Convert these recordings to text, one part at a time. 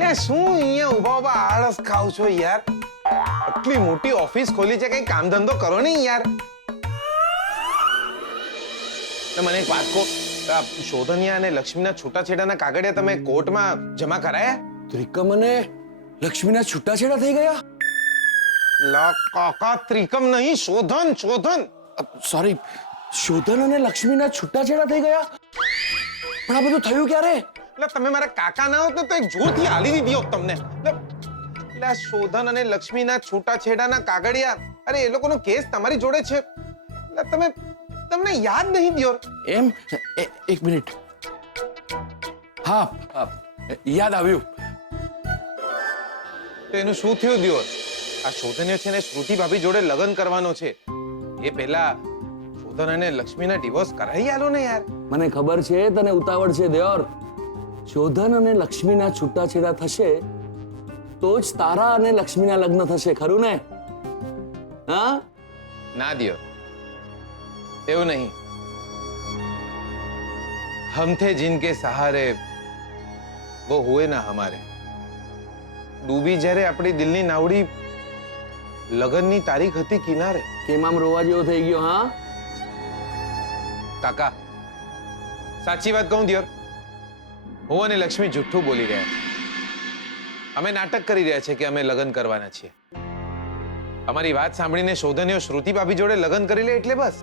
લે શું અહીંયા ઉભા ઉભા આળસ ખાવ છો યાર? આટલી મોટી ઓફિસ ખોલી છે, કઈ કામ ધંધો કરો ને યાર. મને એક વાત કહો, શોધનિયા અને લક્ષ્મીના છૂટાછેડાના કાગળિયા તમે કોર્ટમાં જમા કરાયા? ત્રિકમ અને લક્ષ્મીના છૂટાછેડા થઈ ગયા? લા કાકા, ત્રિકમ નહીં, શોધન શોધન. સોરી, શોધન અને લક્ષ્મીના છૂટાછેડા થઈ ગયા? પણ આ બધું થયું ક્યારે? એટલે તમે મારા કાકા ના હોત ને તો એક જોરથી હાલી દીધી હોત તમને. એટલે આ શોધન અને લક્ષ્મીના છૂટાછેડાના કાગળિયા, અરે એ લોકોનો કેસ તમારી જોડે છે. એટલે તમને યાદ નહીં દિયોર? એમ? એક મિનિટ. હા, યાદ આવ્યું. તો એનું શું થયું દિયોર? આ શોધને છે ને શ્રુતિ ભાભી જોડે લગ્ન કરવાનો છે. એ પહેલા શોધન અને લક્ષ્મીના ડિવોર્સ કરાવી આલો ને યાર. મને ખબર છે તને ઉતાવળ છે દેવર. શોધન અને લક્ષ્મીના છૂટાછેડા થશે તો જ તારા અને લક્ષ્મીના લગ્ન થશે, ખરું ને? હા ના દિયોર, એવું નહીં. હમ થે जिनके सहारे वो हुए ना हमारे. ડૂબી જ્યારે આપણી દિલની નાવડી, લગનની તારીખ હતી કિનારે. કેમ આમ રોવા જેવો થઈ ગયો? હા કાકા, સાચી વાત કહું દિયોર, હું અને લક્ષ્મી જુઠ્ઠું બોલી રહ્યા છે. અમે નાટક કરી રહ્યા છે કે અમે લગ્ન કરવાના છીએ. અમારી વાત સાંભળીને શોધનીઓ શ્રુતિ ભાભી જોડે લગ્ન કરી લે એટલે બસ.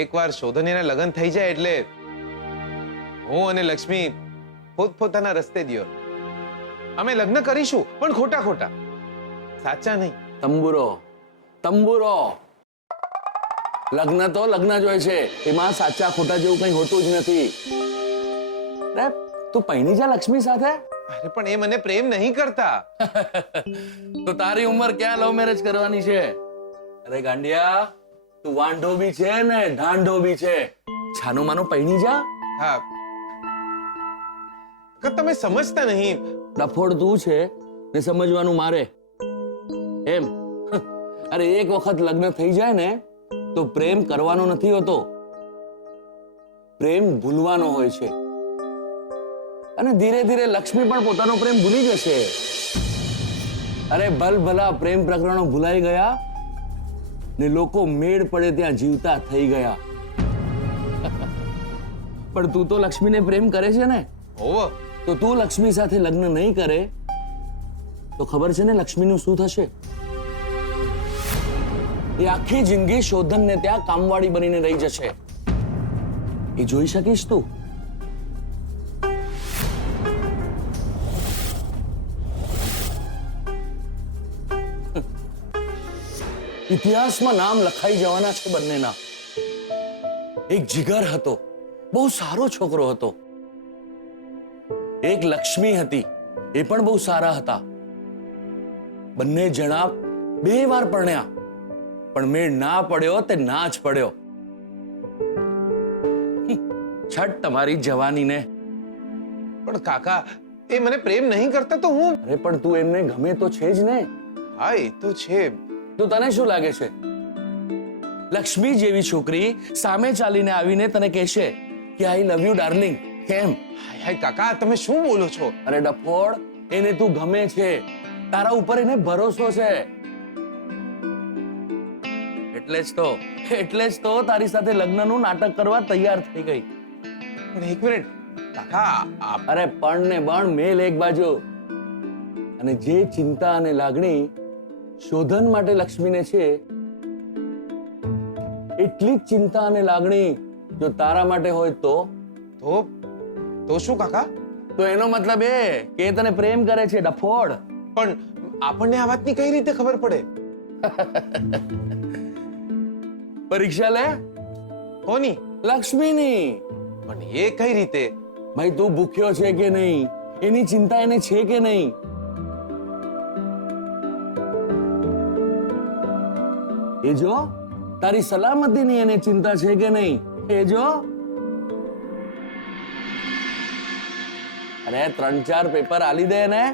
એકવાર શોધનીના લગ્ન થઈ જાય એટલે હું અને લક્ષ્મી પોતપોતાના રસ્તે દિયોર. અમે લગ્ન કરીશું, પણ ખોટા ખોટા, સાચા નહીં. તંબુરો તંબુરો, લગ્ન તો લગ્ન જ હોય છે, એમાં સાચા ખોટા જેવું કઈ હોતું જ નથી. રે તું પૈણી જા લક્ષ્મી સાથે. અરે પણ એ મને પ્રેમ નહીં કરતા. તો તારી ઉંમર ક્યાં લવ મેરેજ કરવાની છે? અરે ગાંડિયા, તું વાંઢો બી છે ને ઢાંઢો બી છે. છાનું માનું પૈણી જા. હા, તમે સમજતા નહીં. ડફોડ તું છે ને સમજવાનું મારે, એમ? અરે એક વખત લગ્ન થઈ જાય ને તો પ્રેમ કરવાનો નથી હોતો, પ્રેમ ભૂલવાનો હોય છે. અને ધીરે ધીરે લક્ષ્મી પણ પોતાનો પ્રેમ ભૂલી જશે. અરે ભલભલા પ્રેમ પ્રકરણો ભૂલાઈ ગયા ને લોકો મેળ પડે ત્યાં જીવતા થઈ ગયા. પણ તું તો લક્ષ્મીને પ્રેમ કરે છે ને? હોવ. તો તું લક્ષ્મી સાથે લગ્ન નહીં કરે તો ખબર છે ને લક્ષ્મીનું શું થશે? એ આખી જિંદગી શોધનને ત્યાં કામવાળી બનીને રહી જશે. એ જોઈ શકીશ તું? ઇતિહાસમાં નામ લખાઈ જવાના છે બંનેના. એક જીગર હતો, બહુ સારો છોકરો હતો. એક લક્ષ્મી હતી, એ પણ બહુ સારા હતા. બંને જણા 2 વાર પરણ્યા, પણ મેળ ના પડ્યો તે ના જ પડ્યો. છટ તમારી જવાનીને. પણ કાકા, એ મને પ્રેમ નહીં કરતા તો હું. અરે પણ તું એમને ગમે તો છે જ ને. હા, એ તો છે. તો તને શું લાગે છે, લક્ષ્મી જેવી છોકરી સામે ચાલીને આવીને તને કહેશે કે આઈ લવ યુ ડાર્લિંગ? કેમ? હાય હાય કાકા, તમે શું બોલો છો? અરે ડફોડ, એને તું ગમે છે, તારા ઉપર એને ભરોસો છે. એટલે જ તો તારી સાથે લગ્નનું નાટક કરવા તૈયાર થઈ ગઈ. પણ એક મિનિટ કાકા, અરે પણ ને બણ મેલ એક બાજુ. અને જે ચિંતા અને લાગણી શોધન માટે લક્ષ્મીને છે, એટલી જ ચિંતા અને લાગણી જો તારા માટે હોય તો શું કાકા? તો એનો મતલબ એ કે એ તને પ્રેમ કરે છે, ડફોડ. પણ આપણને આ વાતની કઈ રીતે ખબર પડે? પરીક્ષા લે. કોની? લક્ષ્મીની. પણ એ કઈ રીતે? ભાઈ તું ભૂખ્યો છે કે નહીં, એની ચિંતા એને છે કે નહીં? એ જો તારી સલામતીની એને ચિંતા છે કે નહીં? એ જો. અરે 3-4 પેપર આલી દે ને.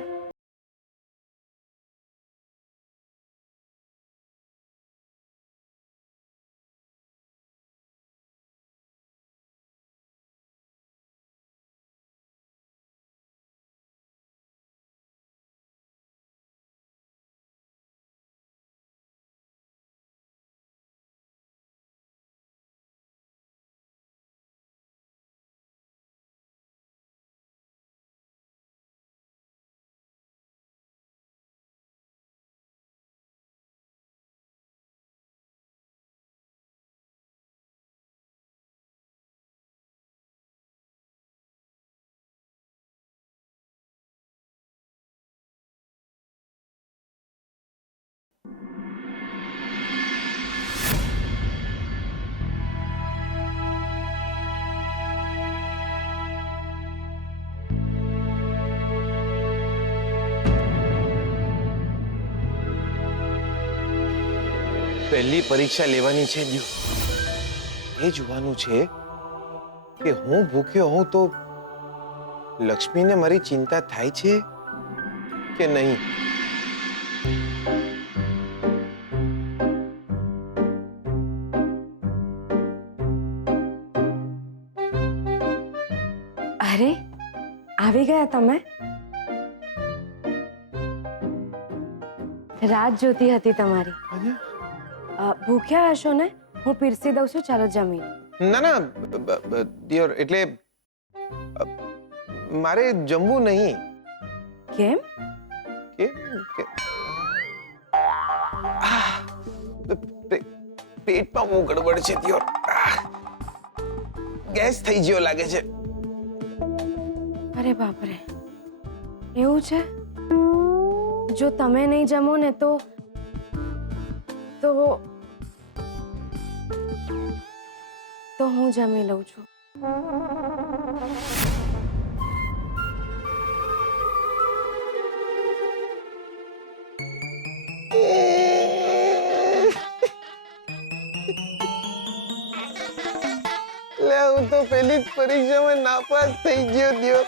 પહેલી પરીક્ષા લેવાની છે દ્યો. એ જોવાનું છે કે હું ભૂખ્યો હું તો લક્ષ્મીને મારી ચિંતા થાય છે કે નહીં. અરે આવી ગયા તમે. રાત જોતી હતી તમારી. ભૂખ્યા હશો ને? હું પીરસી દઉં છું, ચાલો જમી. ના ના દિયોર, એટલે મારે જમવું નહીં. કેમ? પેટમાં બહુ ગડબડ છે દિયોર. ગેસ થઈ ગયો લાગે છે. અરે બાપરે, એવું છે? જો તમે નહીં જમો ને તો હું જમી લઉં છું. હું તો પહેલી જ પરીક્ષામાં નાપાસ થઈ ગયો દિયોર.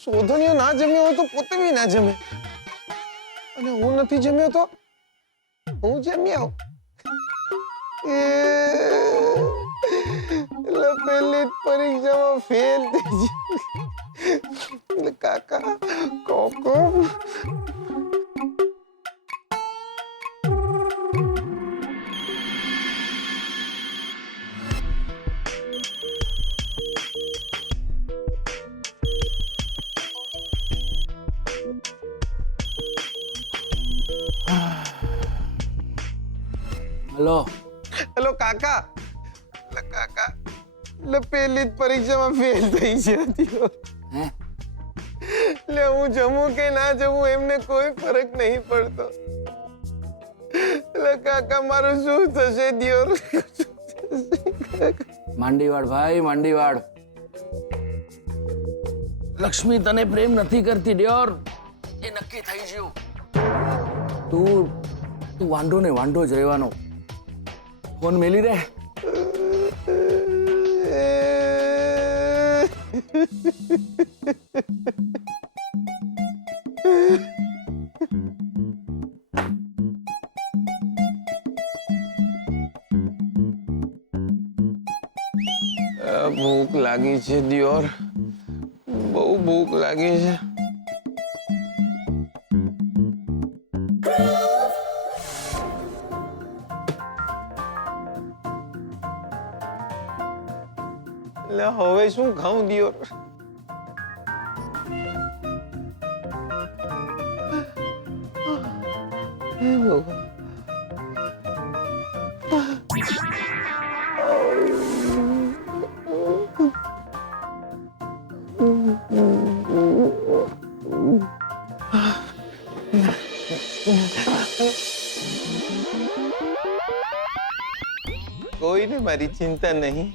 શોધણીઓ ના જમ્યો હોય તો પોતે બી ના જમે, અને હું નથી જમ્યો તો હું જમ્યો. પહેલી જ પરીક્ષામાં ફેલ થઈ ગયો. કાકા કોકો હેલો હેલો કાકા. કાકા પહેલી જ પરીક્ષામાં ફેલ થઈ ગયો. હે લે હું જમું કે ના જમું એમને કોઈ ફરક નહીં પડતો. લે કાકા મારું શું થશે દિયોર? માંડીવાડ ભાઈ, માંડીવાડ. લક્ષ્મી તને પ્રેમ નથી કરતી દિયોર, એ નક્કી થઈ ગયું. તું વાંઢો ને વાંઢો જ રહેવાનો. ફોન મેલી દે. ભૂખ લાગી છે દિયોર, બહુ ભૂખ લાગી છે. હવે શું ખાઉં દિયોર? કોઈને મારી ચિંતા નહીં,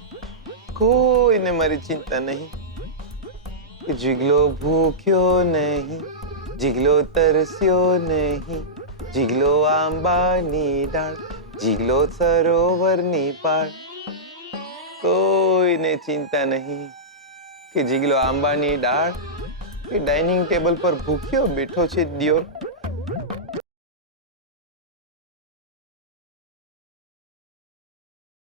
કોઈને મારી ચિંતા નહીં. જીગલો ભૂખ્યો નહીં, જીગલો તરસ્યો નહીં, જીગલો આંબાની ડાળ, જીગલો સરોવરની પાળ. કોઈને ચિંતા નહીં કે જીગલો આંબાની ડાળ કે ડાઇનિંગ ટેબલ પર ભૂખ્યો બેઠો છે દિયોર.